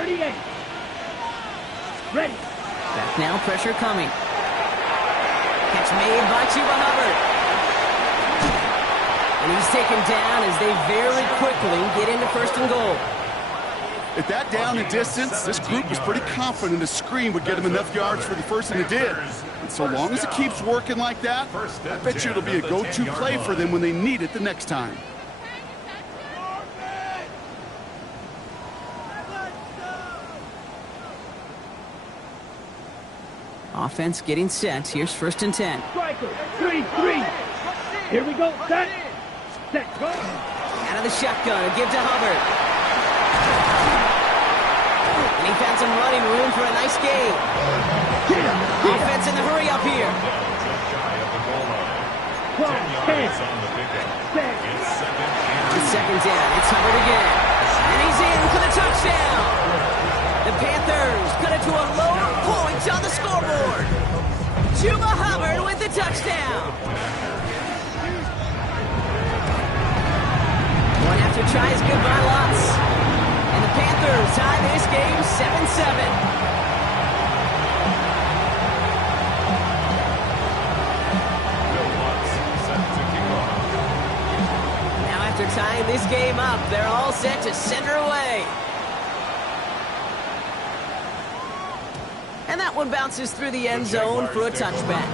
38. Ready. Back now, pressure coming. Catch made by Chuba Hubbard. And he's taken down as they very quickly get into 1st and goal. At that down and distance, this group was pretty confident a screen would get them enough yards for the first, and it did. And so long as it keeps working like that, I bet you it'll be a go-to play for them when they need it the next time. Offense getting set. Here's 1st and 10. Striker, 3-3. Here we go. Set. Go. Out of the shotgun. A give to Hubbard. And he found some running room for a nice gain. Offense in the hurry up here. 10. It's 2nd down. It's Hubbard again. And he's in for the touchdown. The Panthers cut it to a lower point on the scoreboard. Chuba Hubbard with the touchdown. One after tries good by Lutz. And the Panthers tie this game 7-7. Now after tying this game up, they're all set to center away. And that one bounces through the end zone for a touchback.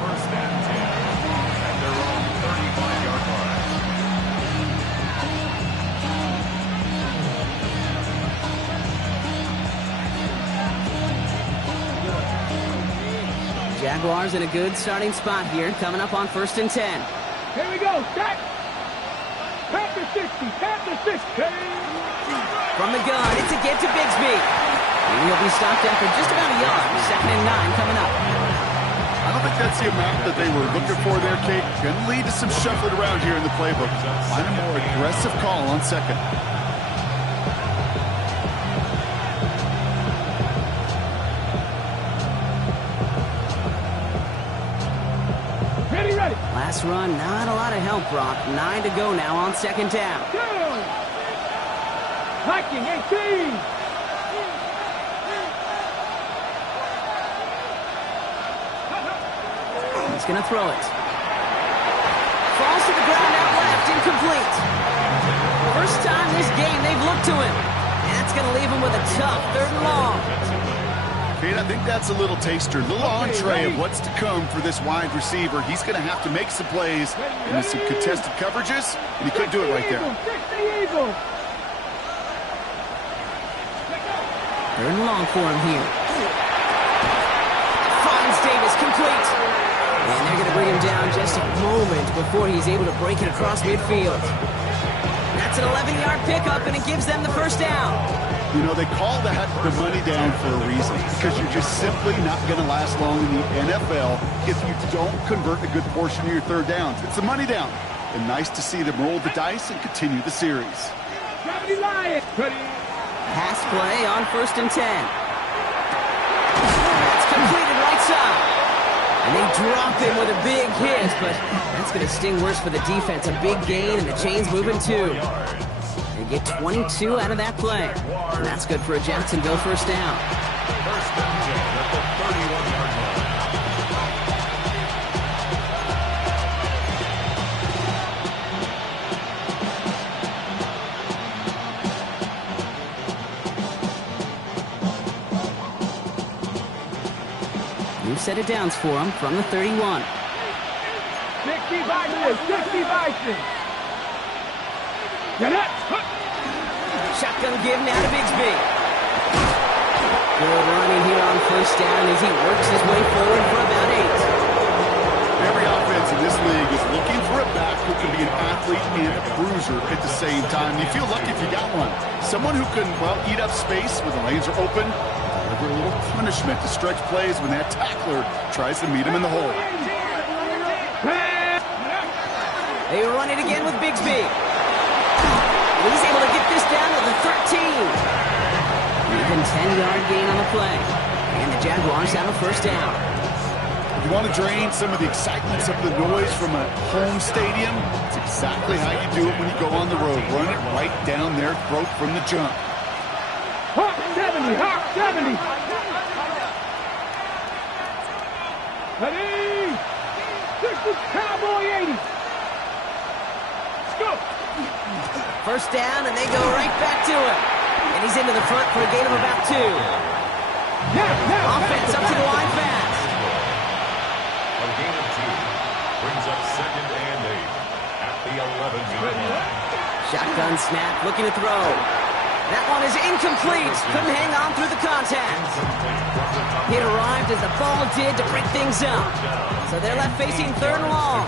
Jaguars in a good starting spot here, coming up on 1st and 10. Here we go. Set. Panther 60. Panther 60. From the gun, it's a get to Bigsby. And he'll be stopped after just about a yard. 2nd and 9 coming up. I don't think that's the amount that they were looking for there, Kate. Going to lead to some shuffling around here in the playbook. Find a more aggressive call on 2nd. Ready. Last run, not a lot of help, Brock. 9 to go now on 2nd down. Hacking 18. He's going to throw it. Falls to the ground out left, incomplete. First time this game they've looked to him. That's going to leave him with a tough 3rd and long. Kate, I think that's a little taster, a little entree of what's to come for this wide receiver. He's going to have to make some plays into some contested coverages, and he couldn't do it right there. 3rd and long for him here. Finds Davis, complete. And they're going to bring him down just a moment before he's able to break it across midfield. That's an 11-yard pickup, and it gives them the 1st down. You know, they call that the money down for a reason, because you're just simply not going to last long in the NFL if you don't convert a good portion of your 3rd downs. It's the money down. And nice to see them roll the dice and continue the series. Pass play on 1st and 10. It's completed right side. And they drop him with a big hit, but that's going to sting worse for the defense. A big gain, and the chain's moving too. They get 22 out of that play. And that's good for a Jacksonville 1st down. New set of downs for him from the 31. 60 Bison. Shotgun give now to Bigsby. Good running here on 1st down as he works his way forward for about 8. Every offense in this league is looking for a back who can be an athlete and a bruiser at the same time. You feel lucky if you got one. Someone who can, well, eat up space when the lanes are open, deliver a little punishment to stretch plays when that tackler tries to meet him in the hole. They run it again with Bigsby. He's able to get this down to the 13. Even 10-yard gain on the play. And the Jaguars have a 1st down. You want to drain some of the excitement, some of the noise from a home stadium? It's exactly how you do it when you go on the road. Run it right down their throat from the jump. Hawk 70, Hawk Cowboy 80. Let's go. First down, and they go right back to him. And he's into the front for a gain of about 2. Now, Offense up to the line fast. A gain of 2 brings up 2nd and 8 at the 11-yard line. Shotgun snap, looking to throw. That one is incomplete. Couldn't hang on through the contact. It arrived as the ball did to break things up. So they're left facing 3rd and long.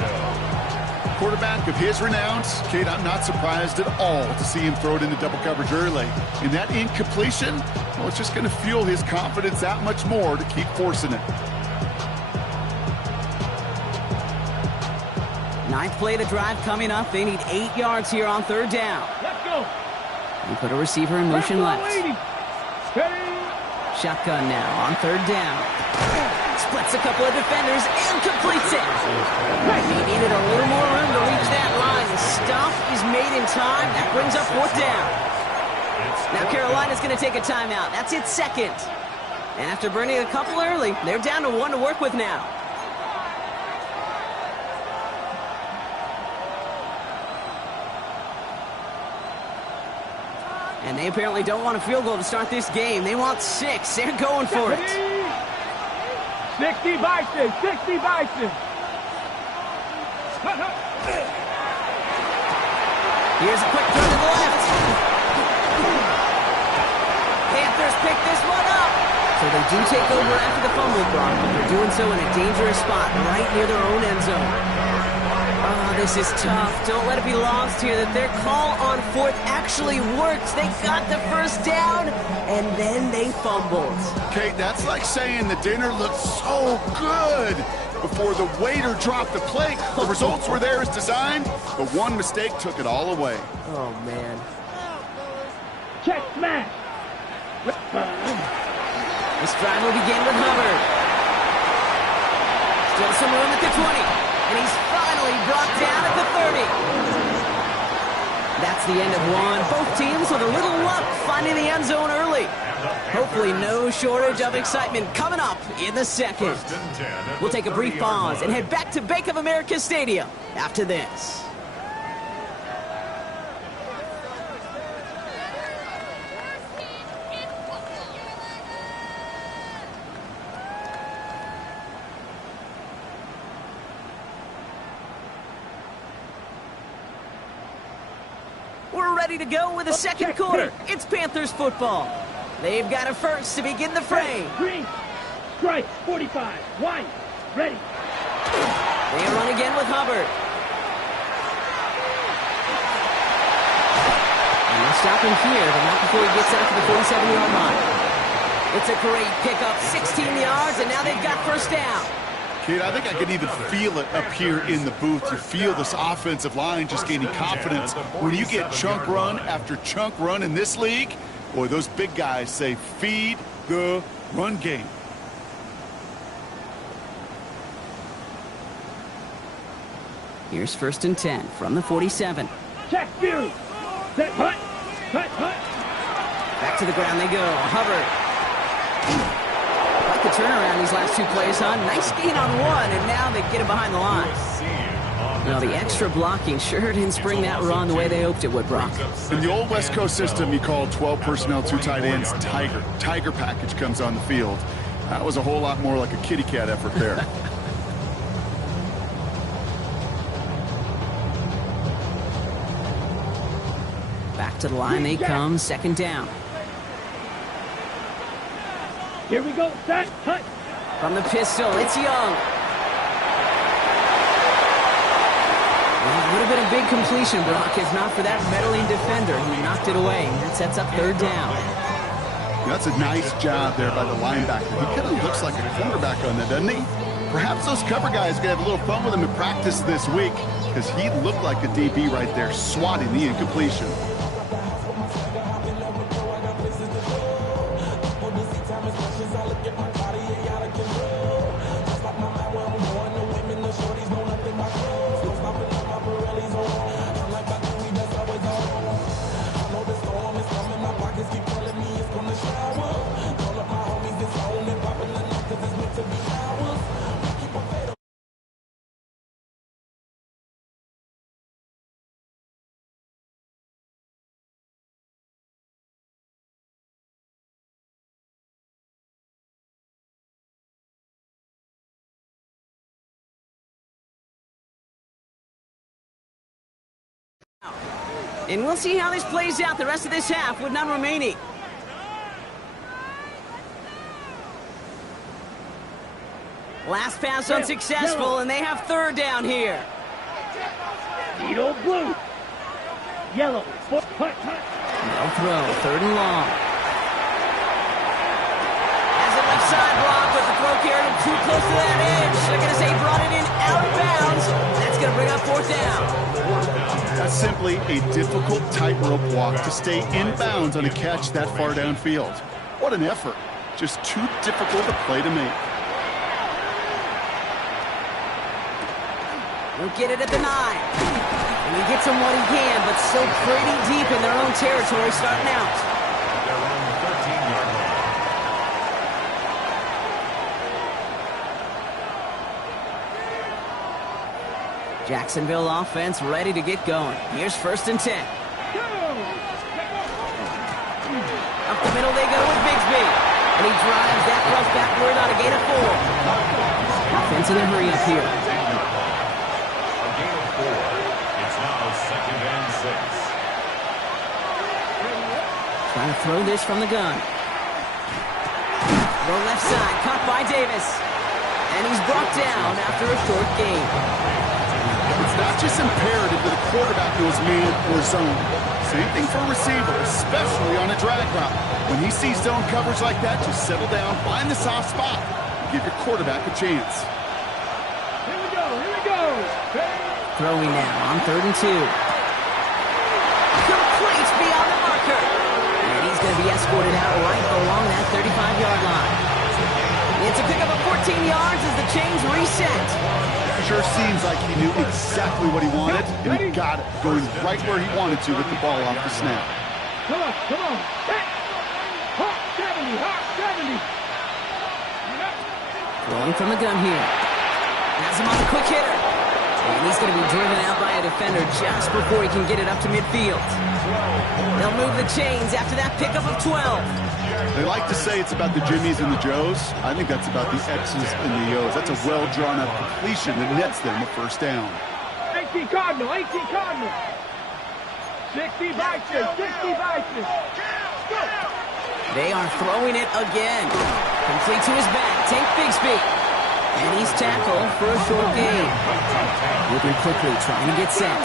Quarterback of his renowns, Kate, I'm not surprised at all to see him throw it into double coverage early. And that incompletion, well, it's just going to fuel his confidence that much more to keep forcing it. 9th play of the drive coming up. They need 8 yards here on 3rd down. let's go. We put a receiver in motion left. 80. Steady. Shotgun now on 3rd down. Splits a couple of defenders and completes it. He needed a little more room to reach that line. The stop is made in time. That brings up 4th down. Now Carolina's going to take a timeout. That's its 2nd. And after burning a couple early, they're down to 1 to work with now. And they apparently don't want a field goal to start this game. They want 6. They're going for it. 60 Bison. 60 Bison. Here's a quick throw to the left. Panthers pick this one up. So they do take over after the fumble, Brock, but they're doing so in a dangerous spot right near their own end zone. Oh, this is tough. Don't let it be lost here that their call on 4th actually worked. They got the first down, and then they fumbled. Kate, that's like saying the dinner looked so good before the waiter dropped the plate. The results were there as designed, but one mistake took it all away. Oh, man. Check smash. This drive will begin with Hubbard. Still some room at the 20. And he's finally brought down at the 30. That's the end of one. Both teams with a little luck finding the end zone early. Hopefully no shortage of excitement coming up in the 2nd. We'll take a brief pause and head back to Bank of America Stadium after this. We're ready to go with the 2nd quarter. It's Panthers football. They've got a first to begin the fray. Green. Strike. 45. White. Ready. They run again with Hubbard. And they'll stop him here, but not before he gets out to the 47-yard line. It's a great pickup, 16 yards, and now they've got first down. Kid, I think I can even feel it up here in the booth. You feel this offensive line just gaining confidence. When you get chunk run after chunk run in this league, boy, those big guys say feed the run game. Here's 1st and 10 from the 47. Check Fury. Set hut. Hut, hut. Back to the ground they go. Hubbard. Like the turnaround these last 2 plays, huh? Nice gain on 1, and now they get it behind the line. Well, the extra blocking sure didn't spring that run the way they hoped it would, Brock. In the old West Coast system, you called 12 personnel, 2 tight ends, Tiger. Tiger package comes on the field. That was a whole lot more like a kitty cat effort there. Back to the line they come, 2nd down. Here we go. Set. Hut. From the pistol, it's Young. Well, it would have been a big completion, Brock, if not for that meddling defender who knocked it away. That sets up 3rd down. That's a nice job there by the linebacker. He kind of looks like a quarterback on that, doesn't he? Perhaps those cover guys are going to have a little fun with him in practice this week because he looked like a DB right there swatting the incompletion. And we'll see how this plays out the rest of this half with none remaining. Last pass unsuccessful, and they have third down here. Needle blue. Yellow. Punt. No throw, third and long. Has it left side block, but the throw carried him too close to that edge. They're going to say he brought it in out of bounds. That's going to bring up fourth down. That's simply a difficult tightrope walk to stay in bounds on a catch that far downfield. What an effort. Just too difficult a play to make. We'll get it at the 9. And he gets him what he can, but still pretty deep in their own territory starting out. They're on the 13-yard line. Jacksonville offense ready to get going. Here's first and 10. Up the middle they go with Bigsby. And he drives that rough backward on a gain of 4. Offense in a hurry up here. A gain of 4. It's now second and 6. Trying to throw this from the gun. Throw left side, caught by Davis. And he's brought down after a short gain. It's not just imperative that a quarterback knows man or zone. Same thing for a receiver, especially on a drag route. When he sees zone coverage like that, just settle down, find the soft spot, and give your quarterback a chance. Here we go. Throwing now on third and 2. Complete beyond the marker. And he's going to be escorted out right along that 35-yard line. It's a pickup of 14 yards as the chains reset. Sure seems like he knew exactly what he wanted, and he got it, going right where he wanted to with the ball off the snap. Come on. Hawk 70. Throwing from the gun here. Has him on a quick hitter. And he's going to be driven out by a defender just before he can get it up to midfield. They'll move the chains after that pickup of 12. They like to say it's about the Jimmies and the Joes. I think that's about the X's and the O's. That's a well-drawn-up completion that nets them a first down. 18 Cardinal. 60 Vikings. They are throwing it again. Complete to his back. Tank Bigsby. And he's tackled for a short gain. Moving quickly, trying to get set. 19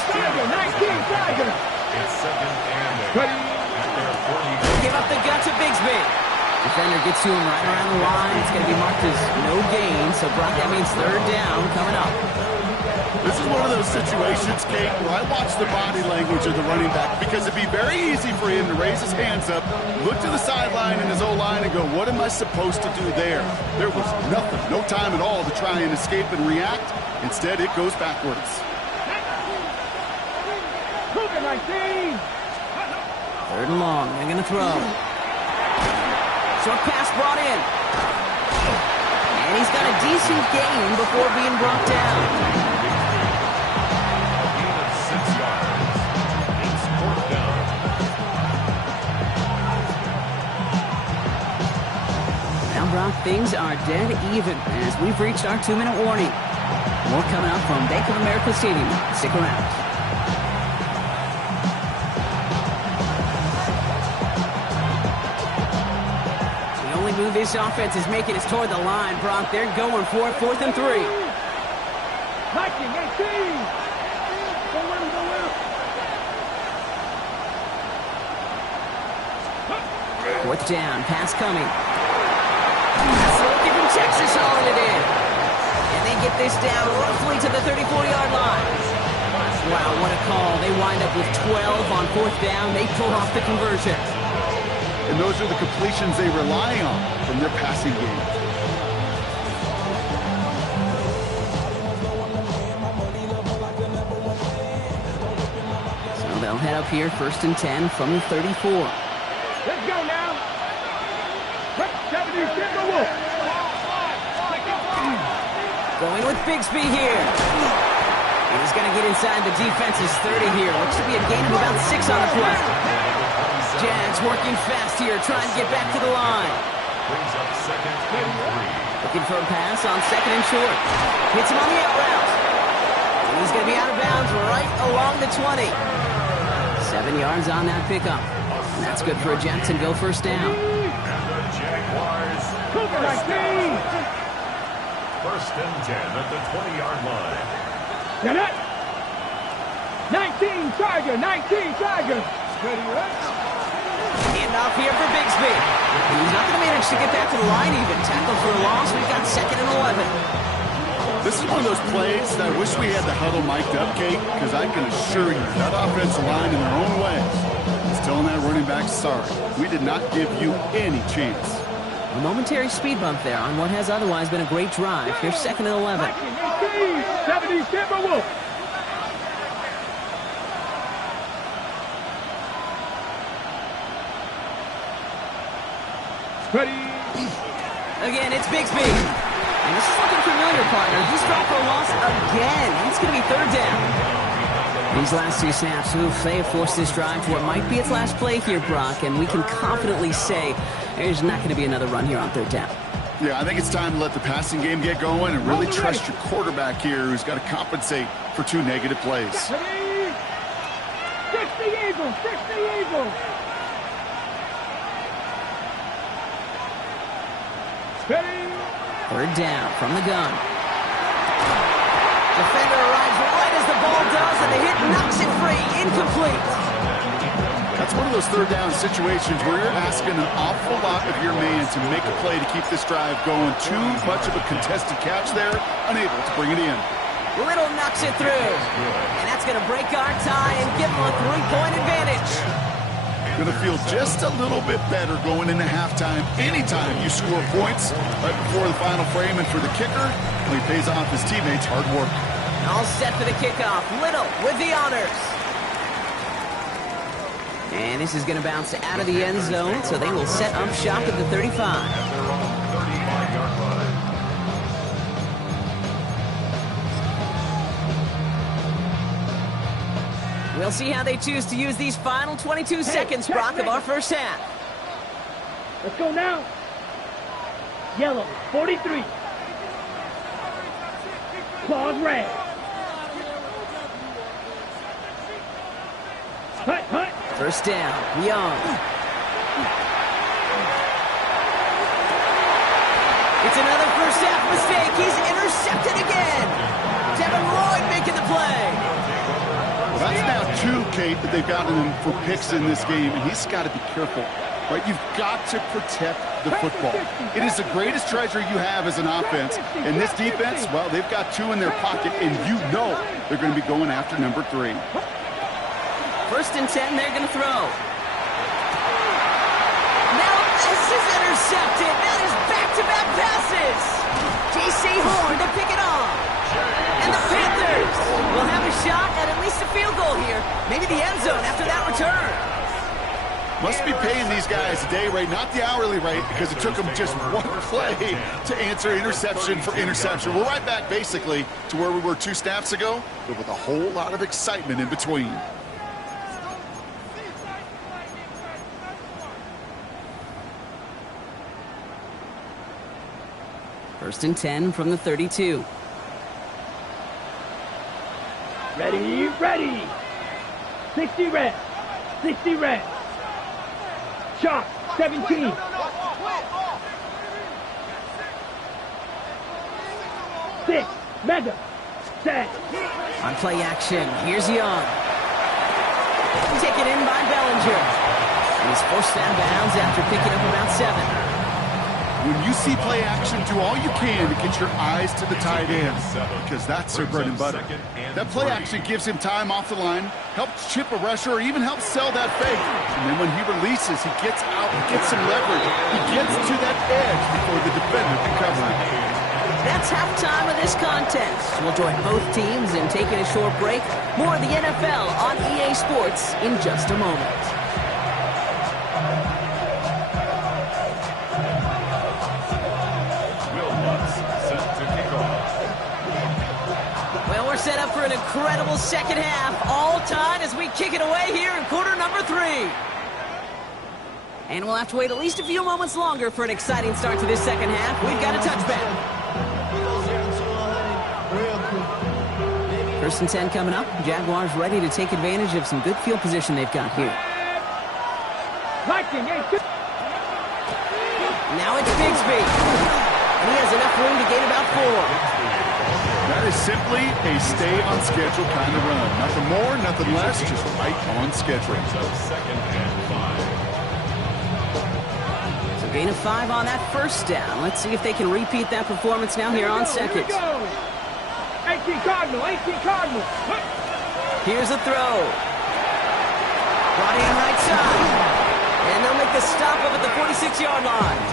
It's second and 8. At their 40. Give up the gut to Bigsby. Defender gets to him right around the line. It's going to be marked as no gain. So, Brock, that means third down coming up. This is one of those situations, Kate, where I watch the body language of the running back because it'd be very easy for him to raise his hands up, look to the sideline in his O-line and go, what am I supposed to do there? There was nothing, no time at all to try and escape and react. Instead, it goes backwards. 19. Third and long. They're going to throw. Short pass brought in. And he's got a decent gain before being brought down. A gain of 6 yards. It's fourth down. Now, Brock, things are dead even as we've reached our 2-minute warning. More coming up from Bank of America Stadium. Stick around. Move this offense is making us toward the line, Brock. They're going for it, 4th and 3. Viking 18. Fourth down, pass coming. Looking from Texas hauling it in. And they get this down roughly to the 34-yard line. Wow, what a call. They wind up with 12 on 4th down. They pull off the conversion. And those are the completions they rely on from their passing game. So they'll head up here, 1st and 10 from the 34. Let's go now. 70, Wolf. Going with Bigsby here. And he's going to get inside the defense's 30 here. Looks to be a gain of about 6 on the play. Jags working fast here, trying to get back to the line. Brings up second and 3. Looking for a pass on 2nd and short. Hits him on the out route. And he's going to be out of bounds right along the 20. 11 yards on that pickup. And that's good for a Jacksonville first down. And the Jaguars first and 10 at the 20-yard line. Get it. 19 Tiger, 19 Tiger. Ready, right? Handoff here for Bigsby. And he's not going to manage to get back to the line even. Tackle for a loss. We've got 2nd and 11. This is one of those plays that I wish we had the huddle mic'd up, Kate, because I can assure you that offensive line in their own way is telling that running back, sorry, we did not give you any chance. A momentary speed bump there on what has otherwise been a great drive. Here's 2nd and 11. 70 Timberwolves. Ready. Again, it's Bigsby. And this is looking familiar, partner. He's dropped for a loss again. It's going to be 3rd down. These last 2 snaps, they have forced this drive to what might be its last play here, Brock, and we can confidently say there's not going to be another run here on 3rd down. Yeah, I think it's time to let the passing game get going and really trust your quarterback here, who's got to compensate for 2 negative plays. 60 Eagles, 60 Eagles. Ready. 3rd down from the gun. Defender arrives right as the ball does, and the hit knocks it free. Incomplete. That's one of those 3rd down situations where you're asking an awful lot of your man to make a play to keep this drive going. Too much of a contested catch there, unable to bring it in. Little knocks it through. And that's going to break our tie and give them a 3-point advantage. Going to feel just a little bit better going into halftime anytime you score points right before the final frame. And for the kicker, he pays off his teammates' hard work. All set for the kickoff. Little with the honors. And this is going to bounce out of the end zone, so they will set up shop at the 35. At their own 35-yard line. We'll see how they choose to use these final 22 seconds, Brock, of our first half. Let's go now. Yellow, 43. Claws red. Hut, hut. First down, Young. It's another first half mistake. He's intercepted again. Devin Lloyd making the play. Well, that's now 2, Kate, that they've gotten him for picks in this game, and he's got to be careful. Right? You've got to protect the football. It is the greatest treasure you have as an offense. And this defense, well, they've got 2 in their pocket, and you know they're going to be going after number 3. First and 10, they're going to throw. Now this is intercepted. Now there's back-to-back passes. J.C. Horn to pick it off. And the Panthers will have a shot at least a field goal here. Maybe the end zone after that return. Must be paying these guys a day rate, not the hourly rate, because it took them just 1 play to answer interception for interception. We're right back, basically, to where we were 2 snaps ago, but with a whole lot of excitement in between. First and 10 from the 32. Ready, ready. 60 red. 60 red. Shot, 17. Six, mega. Set. On play action, here's Young. Taken in by Bellinger. He's forced out of bounds after picking up about 7. When you see play action, do all you can to get your eyes to the tight end, because that's their bread and butter. That play action gives him time off the line, helps chip a rusher, or even helps sell that fake. And then when he releases, he gets out, gets some leverage. He gets to that edge before the defender can cover him. That's halftime of this contest. We'll join both teams in taking a short break. More of the NFL on EA Sports in just a moment. Well, we're set up for an incredible second half. All tied as we kick it away here in quarter number 3. And we'll have to wait at least a few moments longer for an exciting start to this second half. We've got a touchback. First and 10 coming up. Jaguars ready to take advantage of some good field position they've got here. Liking, hey, Now it's Bigsby. And he has enough room to gain about 4. That is simply a stay on schedule kind of run. Nothing more, nothing less, just right on schedule. Second and 5. So gain of 5 on that first down. Let's see if they can repeat that performance now here on second. 18 Cardinal, 18 Cardinal. Here's a throw. Brought in right side. And they'll make the stop up at the 46-yard line.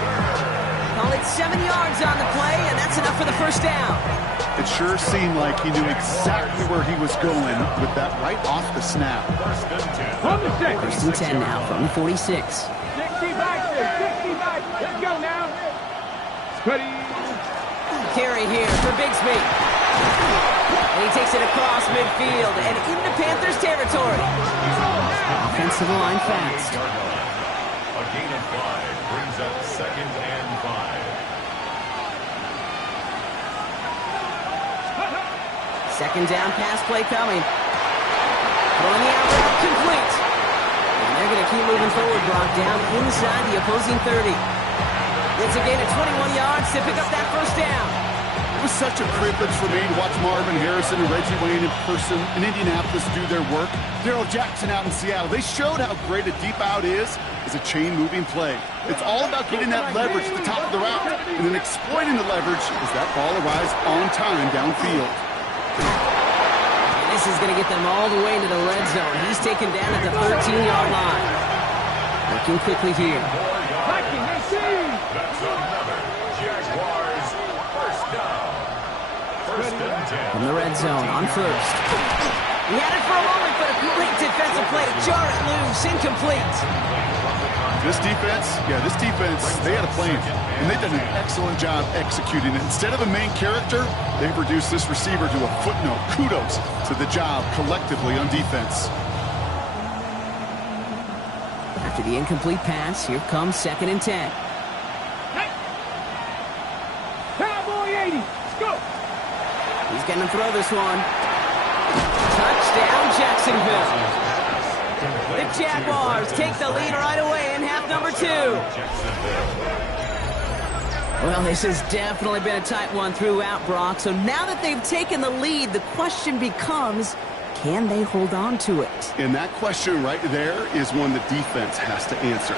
Call it 7 yards on the play, and that's enough for the first down. It sure seemed like he knew exactly where he was going with that right off the snap. First and 10. On the six. First and 10 now from the 46. 60 back there, 60 back. Let's go now. Ready. Carry here for Bigsby. And he takes it across midfield and into Panthers territory. Offensive line fast. A gain of 5 brings up second and 5. Second down pass play coming. Throwing the out route complete. And they're going to keep moving forward, Brock, down inside the opposing 30. It's a gain of 21 yards to pick up that first down. It was such a privilege for me to watch Marvin Harrison and Reggie Wayne in person in Indianapolis do their work. Darrell Jackson out in Seattle. They showed how great a deep out is as a chain-moving play. It's all about getting that leverage at the top of the route and then exploiting the leverage as that ball arrives on time downfield. This is going to get them all the way into the red zone. He's taken down at the 13-yard line. Working quickly here. Liking, 18. That's another Jaguars first down. First and 10. From the red zone on first. He had it for a moment, but a great defensive play to jar it loose. Incomplete. This defense, they had a plan, and they've done an excellent job executing it. Instead of a main character, they've reduced this receiver to a footnote. Kudos to the job collectively on defense. After the incomplete pass, here comes second and 10. Cowboy 80. Let's go. He's going to throw this one. Touchdown, Jacksonville. The Jaguars take the lead right away in half number 2. Well, this has definitely been a tight one throughout, Brock. So now that they've taken the lead, the question becomes, can they hold on to it? And that question right there is one the defense has to answer.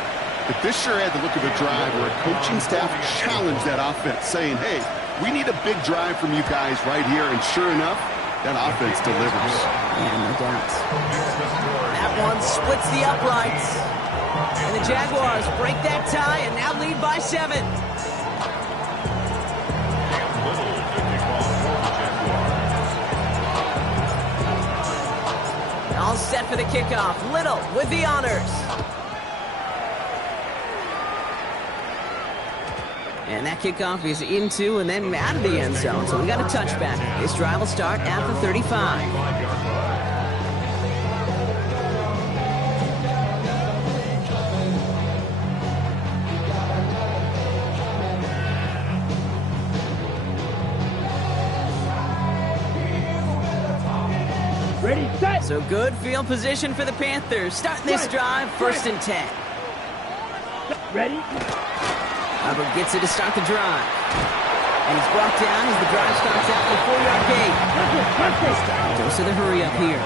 If this sure had the look of a drive where a coaching staff challenged that offense, saying, hey, we need a big drive from you guys right here, and sure enough, that offense delivers. Yeah, no doubt. That one splits the uprights. And the Jaguars break that tie and now lead by 7. All set for the kickoff. Little with the honors. And that kickoff is into and then out of the end zone. So we got a touchback. This drive will start at the 35. Ready, set. So good field position for the Panthers. Starting this drive, first and 10. Ready. Hubbard gets it to start the drive. And he's brought down as the drive starts at the 4-yard gate. Goes to the hurry up here.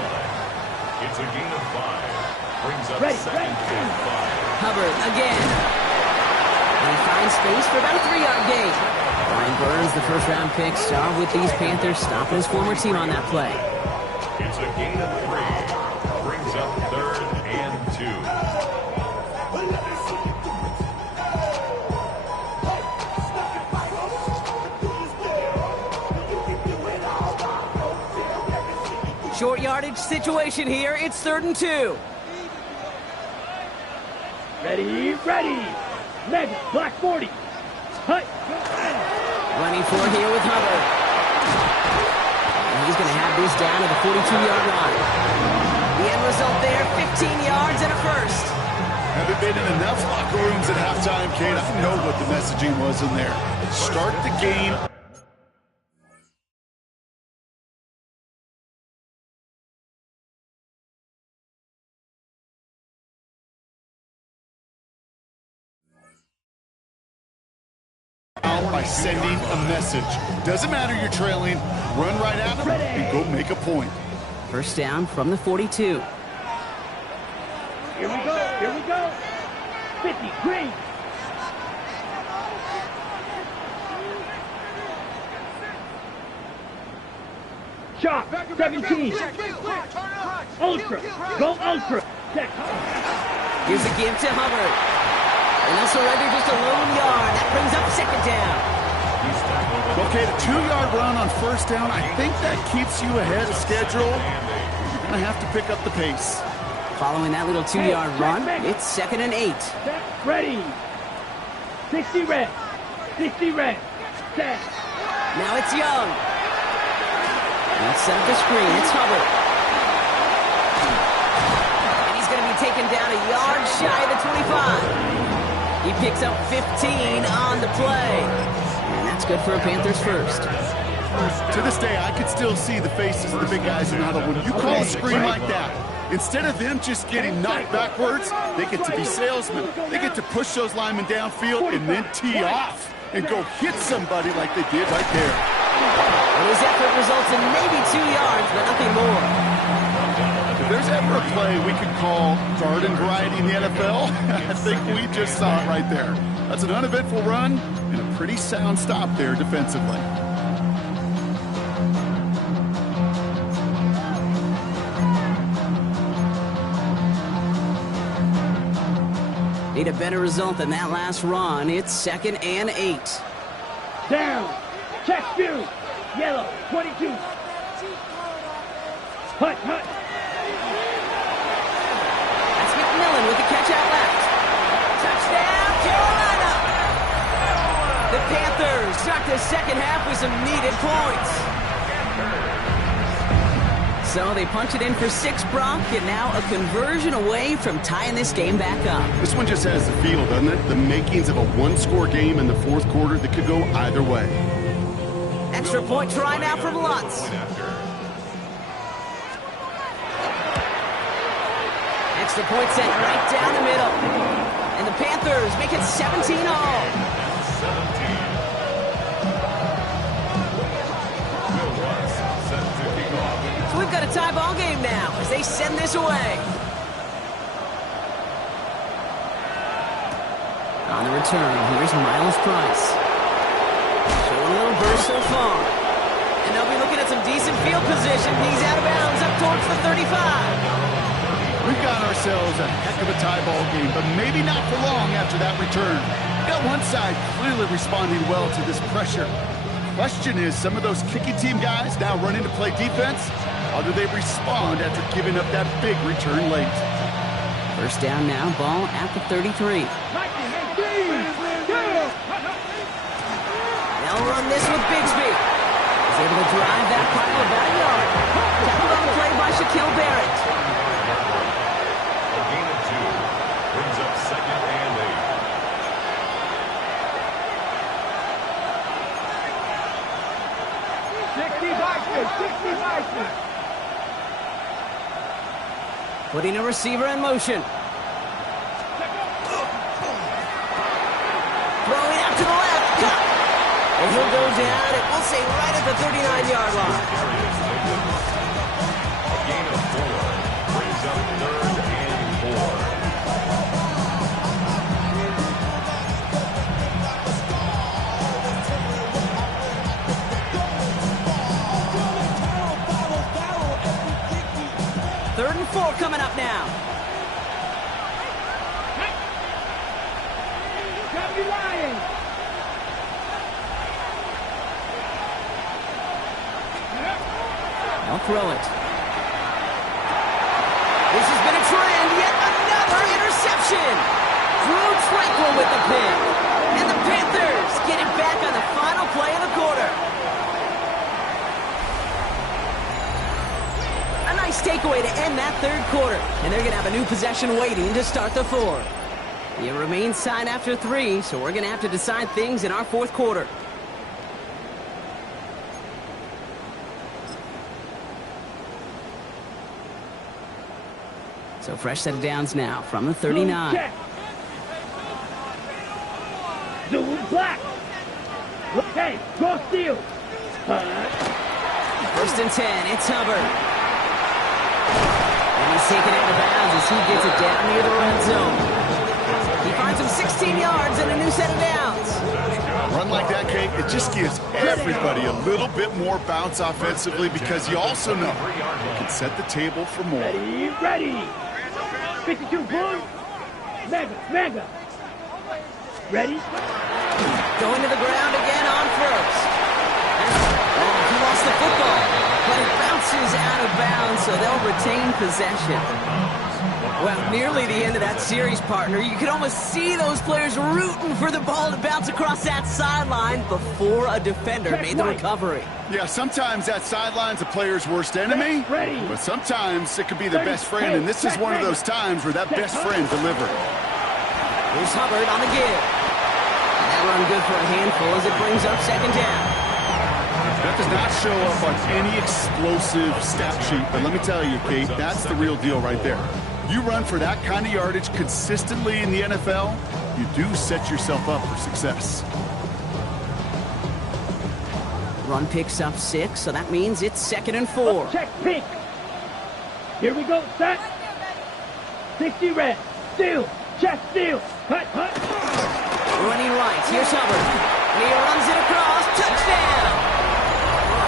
It's a gain of 5. Brings up Ready, second and 5. Hubbard again. And he finds space for about a 3-yard gain. Brian Burns, the first-round pick, star with these Panthers, stopping his former team on that play. It's a gain of 3. Brings up third and 2. Short yardage situation here. It's 3rd and 2. Ready, ready. Leg, black 40. Hut. Running for here with Hubbard. And he's going to have this down to the 42-yard line. The end result there, 15 yards and a first. Haven't been in enough locker rooms at halftime, Kate. I don't know what the messaging was in there. Start the game that by sending a message. Doesn't matter you're trailing, run right at them and go make a point. First down from the 42. Here we go. Here we go. 50, green. Shot, 17. Ultra. Go ultra. Check. Here's a give to Hubbard. And they'll surrender just a lone yard. That brings up second down. Okay, the 2-yard run on first down, I think that keeps you ahead of schedule. You're going to have to pick up the pace. Following that little 2-yard run, it's 2nd and 8. Set, ready. 60 red. 60 red. Set. Now it's Young. Let's set up the screen. It's Hubbard. And he's going to be taken down a yard shy of the 25. He picks up 15 on the play. And that's good for a Panthers first. To this day, I could still see the faces of the big guys in the huddle. When you call a screen like that, instead of them just getting knocked backwards, they get to be salesmen. They get to push those linemen downfield and then tee off and go hit somebody like they did right there. And his effort results in maybe 2 yards, but nothing more. If there's ever a play we could call garden variety in the NFL, I think we just saw it right there. That's an uneventful run and a pretty sound stop there defensively. Need a better result than that last run. It's 2nd and 8. Down. Check view. Yellow. 22. Hut, hut. That's McMillan with the catch out left. Touchdown, Carolina! The Panthers start the second half with some needed points. So they punch it in for 6, Brock, and now a conversion away from tying this game back up. This one just has the feel, doesn't it? The makings of a one-score game in the fourth quarter that could go either way. Extra point try now from Lutz. Extra point set right down the middle. And the Panthers make it 17 all. So we've got a tie ball game now as they send this away. On the return, here's Miles Price. Showing a little burst so far. And they'll be looking at some decent field position. He's out of bounds up towards the 35. We've got ourselves a heck of a tie ball game, but maybe not for long after that return. We've got one side clearly responding well to this pressure. Question is, some of those kicking team guys now running to play defense, how do they respond after giving up that big return late? First down now, ball at the 33. They'll run this with Bigsby. He's able to drive that pile about a yard. Tackled on the play by Shaquille Barrett. A gain of 2 brings up 2nd and 60 Bison. Putting a receiver in motion. Throwing out to the left. Cut. And he'll go down, and we'll say right at the 39-yard line. A gain of 4 brings up 3rd and 4. Third and 4 coming up now. I'll throw it. This has been a trend. Yet another interception. Drew Tranquill with the pick. And the Panthers get it back on the final play of the quarter. A nice takeaway to end that third quarter. And they're going to have a new possession waiting to start the fourth. It remains tied after 3, so we're going to have to decide things in our fourth quarter. So fresh set of downs now from the 39. Blue black. Okay, go steal. First and 10, it's Hubbard. And he's taken out of bounds as he gets it down near the red zone. He finds him 16 yards and a new set of downs. Run like that, Kate, it just gives everybody a little bit more bounce offensively because you also know you can set the table for more. Ready, ready. 52 points. Mega. Ready? Going to the ground again on first. He lost the football, but it bounces out of bounds, so they'll retain possession. Well, nearly the end of that series, partner. You could almost see those players rooting for the ball to bounce across that sideline before a defender made the recovery. Yeah, sometimes that sideline's a player's worst enemy, but sometimes it could be their best friend, and this is one of those times where that best friend delivered. Here's Hubbard on the give. That run good for a handful as it brings up second down. That does not show up on any explosive stat sheet, but let me tell you, Kate, that's the real deal right there. You run for that kind of yardage consistently in the NFL, you do set yourself up for success. Run picks up 6, so that means it's 2nd and 4. Check pink. Here we go, set. 60 red. Steal. Check steal. Hut. Running right, here's Hubbard. And he runs it across. Touchdown!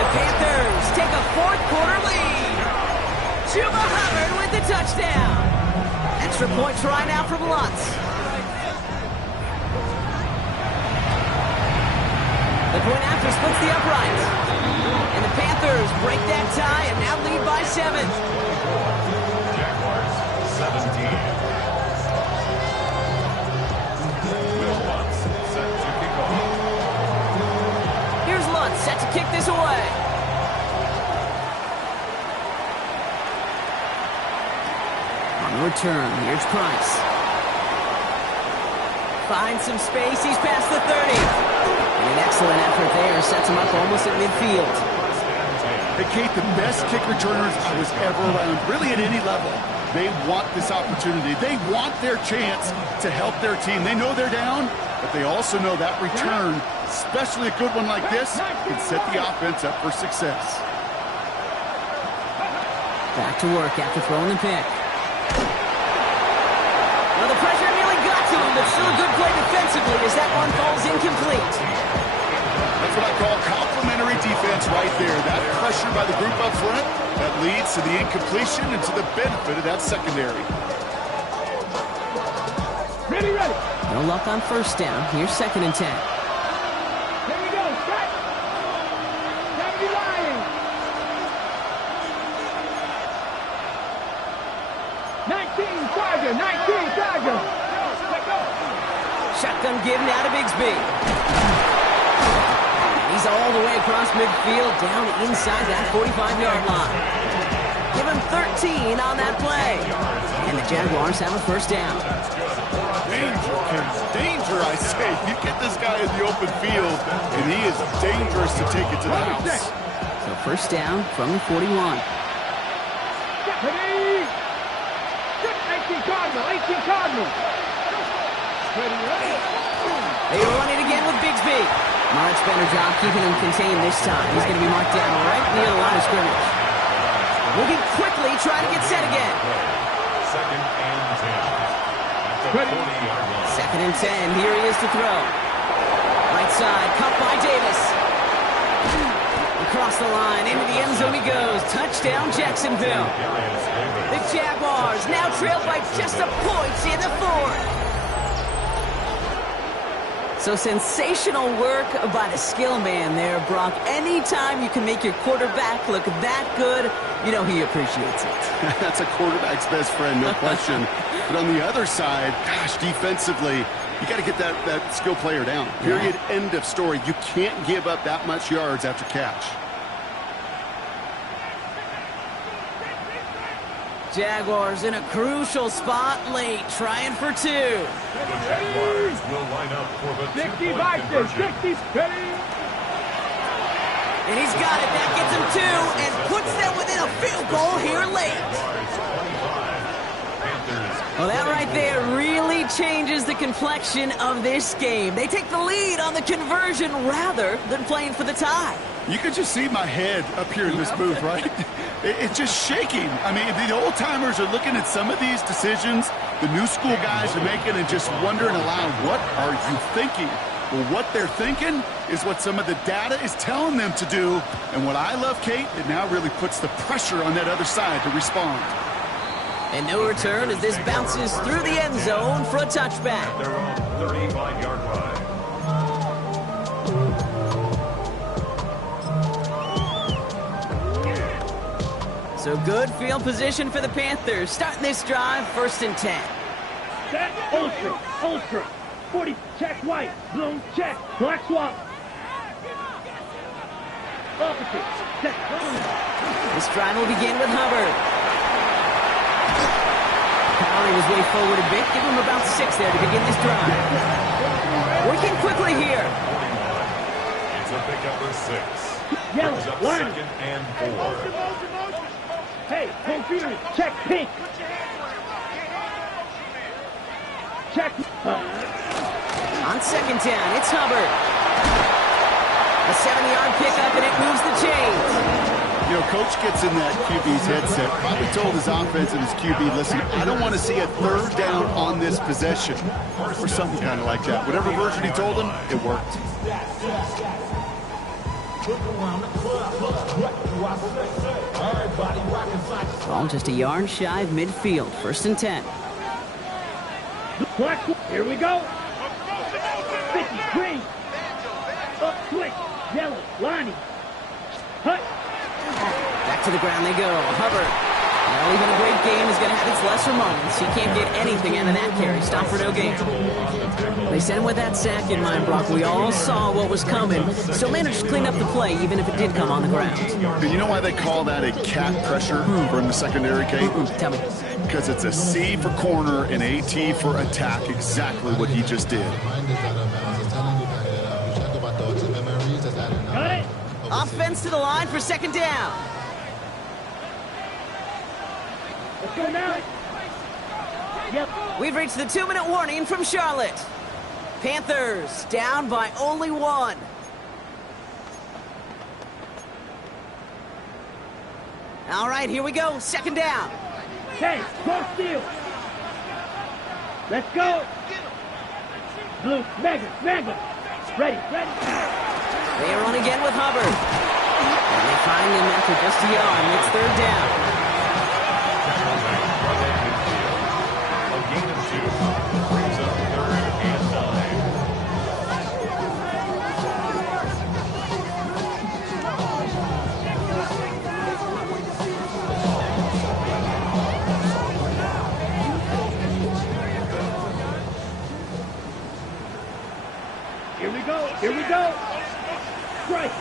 The Panthers take a fourth-quarter lead. Chuba Hubbard with the touchdown. Extra point try now from Lutz. The point after splits the uprights. And the Panthers break that tie and now lead by 7. Jaguars 17. Will Lutz set to kick off. Here's Lutz set to kick this away. On the return, here's Price. Finds some space, he's past the 30. And an excellent effort there sets him up almost at midfield. Hey, Kate, the best kick returners I was ever around, really at any level. They want this opportunity. They want their chance to help their team. They know they're down, but they also know that return, especially a good one like this, can set the offense up for success. Back to work after throwing the pick. Well, the pressure nearly got to him, but still a good play defensively as that one falls incomplete. That's what I call complimentary defense right there. That pressure by the group up front, that leads to the incompletion and to the benefit of that secondary. Ready. No luck on first down. Here's 2nd and 10. Here we go, set. 70 Lions. 19 Charger. Shotgun give now to Bigsby. He's all the way across midfield, down inside that 45-yard line. Give him 13 on that play. And the Jaguars have a first down. Danger, I say. You get this guy in the open field, and he is dangerous to take it to the house. So first down from the 41. Ready. 18 Cardinal. Ready. They run it again with Bigsby. Much better job keeping him contained this time. He's going to be marked down right near the line of scrimmage. Moving quickly, trying to get set again. 2nd and 10. At the 40-yard line. 2nd and 10. Here he is to throw. Right side, caught by Davis. Across the line, into the end zone he goes. Touchdown, Jacksonville. The Jaguars now trail by just a point in the 4th. So sensational work by the skill man there, Brock. Anytime you can make your quarterback look that good, you know he appreciates it. That's a quarterback's best friend, no question. But on the other side, gosh, defensively, you got to get that skill player down. Period, end of story. You can't give up that much yards after catch. Jaguars in a crucial spot late, trying for 2. The Jaguars will line up for the 60 two-point Vikings. conversion. 60 ready. And he's got it. That gets him 2 and puts them within a field goal here late. Well, that right there really changes the complexion of this game. They take the lead on the conversion rather than playing for the tie. You can just see my head up here in this booth, right? It's just shaking. I mean, the old-timers are looking at some of these decisions the new school guys are making and just wondering aloud, what are you thinking? Well, what they're thinking is what some of the data is telling them to do. And what I love, Kate, it now really puts the pressure on that other side to respond. And no return as this bounces through the end zone for a touchback. Their own 35-yard line. So good field position for the Panthers. Starting this drive, 1st and 10. Set, ultra, 40, check white, bloom, check, black swap. Opposite, set, This drive will begin with Hubbard. Powering his way forward a bit. Give him about 6 there to begin this drive. Working quickly here. It's a pickup of 6. Yellow, Brings up line. 2nd and 4. Hey, confused, check pink. Check. On 2nd down, it's Hubbard. A 7-yard pickup, and it moves the chains. You know, Coach gets in that QB's headset, probably told his offense and his QB, listen, I don't want to see a 3rd down on this possession, or something kind of like that. Whatever version he told him, it worked. Ball just a yard shy of midfield, 1st and 10. Black, here we go. 50, green. Up, switch, yellow, lining. Hut. Back to the ground they go. Hubbard. Well, even a great game is going to have its lesser moments. He can't get anything out of that carry. Stop for no gain. They sent him with that sack in mind, Brock. We all saw what was coming. Still managed to clean up the play, even if it did come on the ground. You know why they call that a cat pressure from the secondary, Kate? Tell me. Because it's a C for corner and a T for attack, exactly what he just did. Got it. Offense to the line for 2nd down. Let's go now. Yep. We've reached the 2-minute warning from Charlotte. Panthers down by only 1. All right, here we go. 2nd down. Hey, go steal. Let's go. Blue, mega. Ready. They run again with Hubbard. And they find him after just a yard. It's 3rd down. A gain of 2. Brings up 3rd and 9. Here we go. Strike.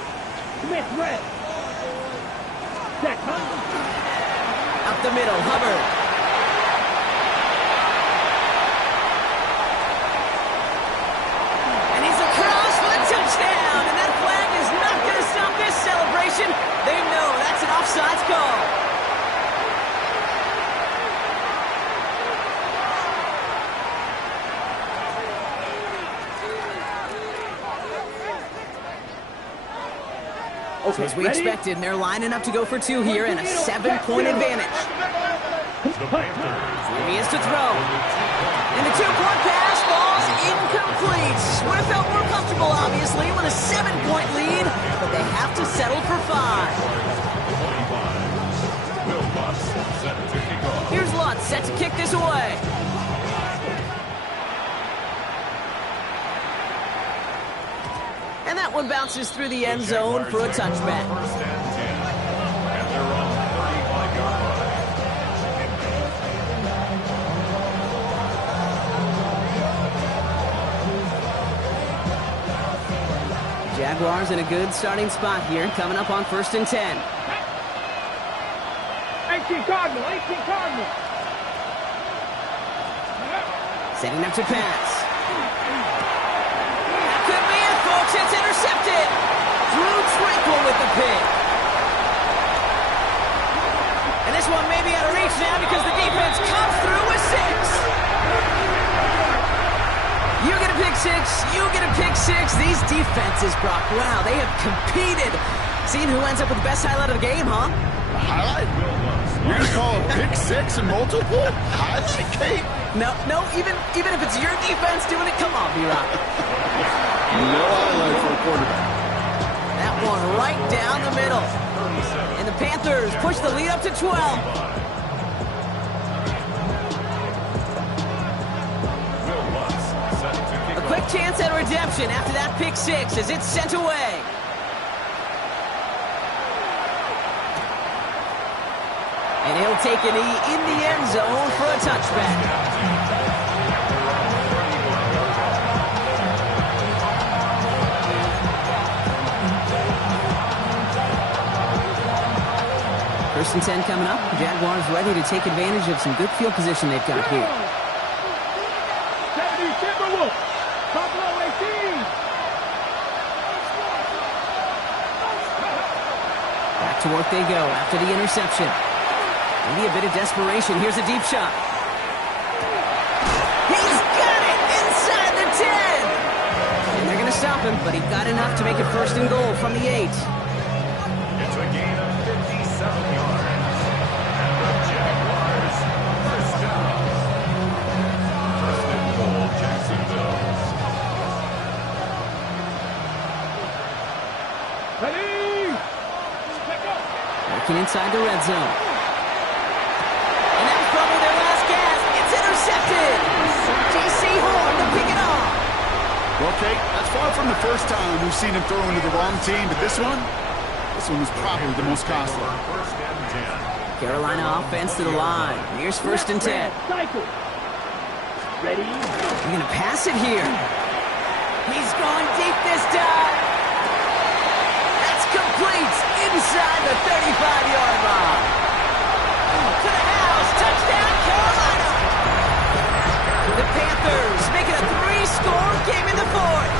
Smith, red. Set, Up the middle, Hubbard. And he's across for the touchdown. And that flag is not going to stop this celebration. They know that's an offsides call. As we expected, they're lining up to go for 2 here and a 7-point advantage. He is to throw. And the 2-point pass falls incomplete. Would have felt more comfortable, obviously, with a 7-point lead, but they have to settle for 5. Here's Lutz set to kick this away. And that one bounces through the end zone for a touchback. 1st and 10. At their own 35-yard line. Jaguars in a good starting spot here, coming up on 1st and 10. 18 Cardinal. Setting up to pass. Could be it, folks. It's intercepted. Drew Tranquil with the pick. And this one may be out of reach now because the defense comes through with 6. these defenses, Brock, wow, they have competed. Seeing who ends up with the best highlight of the game, huh? A highlight? You're going to call a pick six and multiple? Highlight, Kate? No, even if it's your defense doing it, come on, B-Rock. No highlight for a quarterback. That one right down the middle. And the Panthers push the lead up to 12. A quick chance at redemption after that pick six as it's sent away. And he'll take a knee in the end zone for a touchback. First and 10 coming up. Jaguars ready to take advantage of some good field position they've got here. Back to work they go after the interception. Maybe a bit of desperation. Here's a deep shot. He's got it inside the 10. And they're going to stop him, but he got enough to make it first and goal from the 8. It's a gain of 57 yards. And the Jaguars first down. First and goal, Jacksonville. Ready? Working inside the red zone. And that was probably their last gasp. It's intercepted. J.C. Horn to pick it off. Well, Kate, that's far from the first time we've seen him throw into the wrong team, but this one was probably the most costly. First and 10. Carolina offense to the line. Here's first and 10. Cycle. Ready? They're going to pass it here. He's going deep this time. That's complete inside the 35-yard line. To the house. Touchdown, Carolina. The Panthers making a 3-score game in the fourth.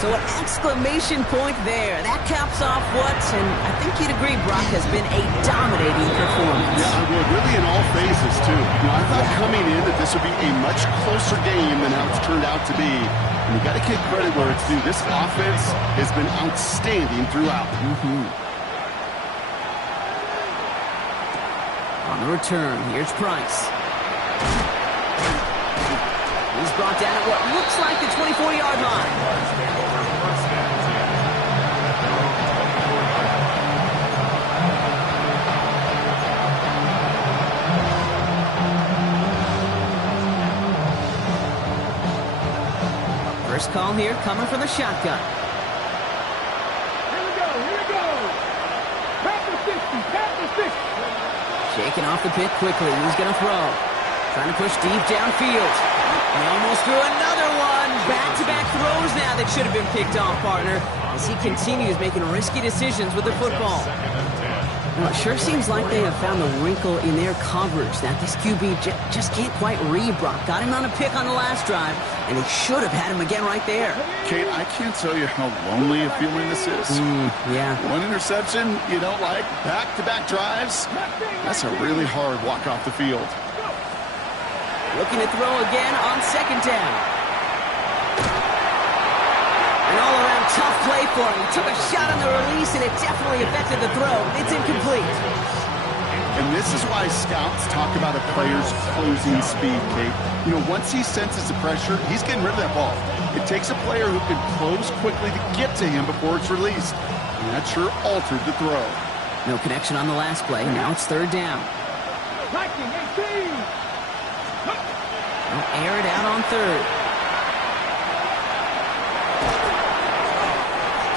So an exclamation point there. That caps off what, and I think you'd agree, Brock, has been a dominating performance. Yeah, I would. Really in all phases, too. I thought coming in that this would be a much closer game than how it's turned out to be. And you got to give credit where it's due. This offense has been outstanding throughout. On the return, here's Price. He's brought down at what looks like the 24-yard line. First call here coming from the shotgun. Here we go. Panther 60. Shaking off the pit quickly. He's going to throw. Trying to push deep downfield. He almost threw another one. Back-to-back throws now that should have been picked off, partner, as he continues making risky decisions with the football. Well, it sure seems like they have found a wrinkle in their coverage that this QB just can't quite read. Brock got him on a pick on the last drive, and they should have had him again right there. Kate, I can't tell you how lonely a feeling this is. Yeah. One interception, you don't like back-to-back drives. That's a really hard walk off the field. Looking to throw again on second down. An all-around tough play for him. He took a shot on the release, and it definitely affected the throw. It's incomplete. And this is why scouts talk about a player's closing speed, Kate. You know, once he senses the pressure, he's getting rid of that ball. It takes a player who can close quickly to get to him before it's released. And that sure altered the throw. No connection on the last play. Now it's third down. Liking 18. They'll air it out on third.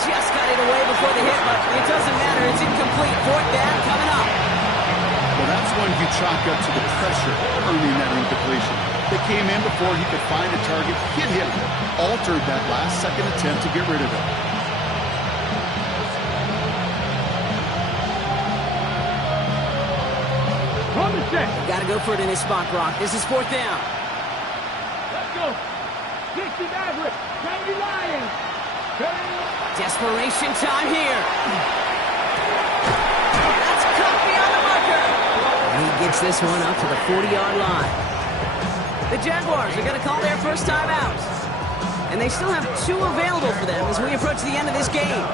Just got it away before the hit, but it doesn't matter. It's incomplete. Fourth down coming up. Well, that's when you chalk up to the pressure earning that incompletion. They came in before he could find a target, hit him, altered that last-second attempt to get rid of it. On the set. Got to go for it in this spot, Brock. This is fourth down. Let's go. 60 Maverick. 90 Lions. Desperation time here. That's caught beyond the marker. And he gets this one up to the 40-yard line. The Jaguars are going to call their first time out. And they still have 2 available for them as we approach the end of this game.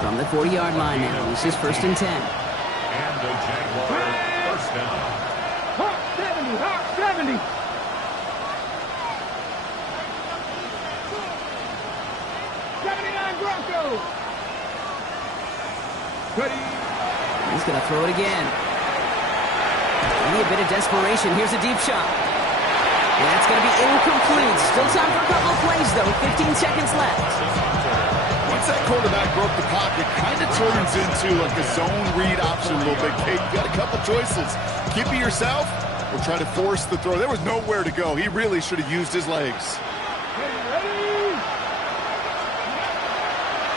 From the 40-yard line now, this is 1st and 10. And the Jaguars first down. Hawk 70, Hawk 70. Broncos. Ready. He's going to throw it again. Maybe a bit of desperation. Here's a deep shot. That's going to be incomplete. Still time for a couple of plays, though. 15 seconds left. Once that quarterback broke the pocket, kind of turns into like a zone read option a little bit. Kate, got a couple choices. Keep it yourself or try to force the throw. There was nowhere to go. He really should have used his legs.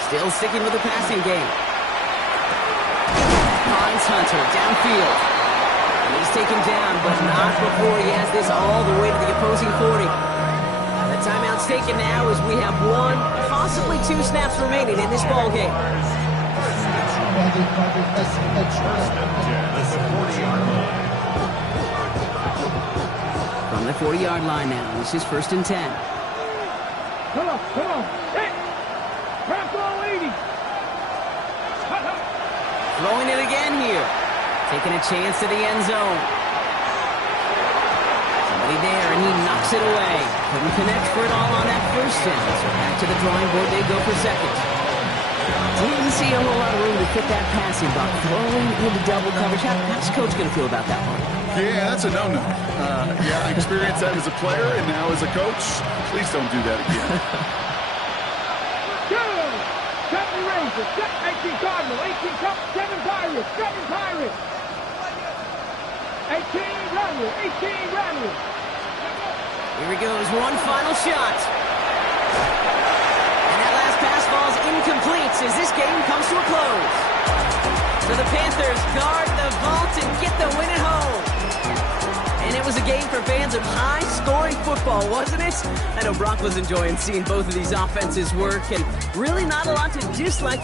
Still sticking with the passing game. Finds Hunter downfield. And he's taken down, but not before he has this all the way to the opposing 40. The timeout's taken now as we have 1, possibly 2 snaps remaining in this ball game. From the 40-yard line now, this is 1st and 10. Come on, come on. Hey! Bronco 80. Throwing it again here. Taking a chance to the end zone. Somebody there, and he knocks it away. Couldn't connect for it all on that first down. So back to the drawing board they go for second. Didn't see a whole lot of room to fit that passing, but throwing into double coverage. How's the coach going to feel about that one? Yeah, that's a no-no. I experienced that as a player and now as a coach. Please don't do that again. Good. 7 Rangers, 18 Cardinal, 18 Cup, 7 Pirates, 7 Pirates. 18 Rebels, 18 Rebels. Here he goes, one final shot. And that last pass falls incomplete as this game comes to a close. So the Panthers guard the vault and get the win at home. And it was a game for fans of high-scoring football, wasn't it? I know Brock was enjoying seeing both of these offenses work, and really not a lot to dislike from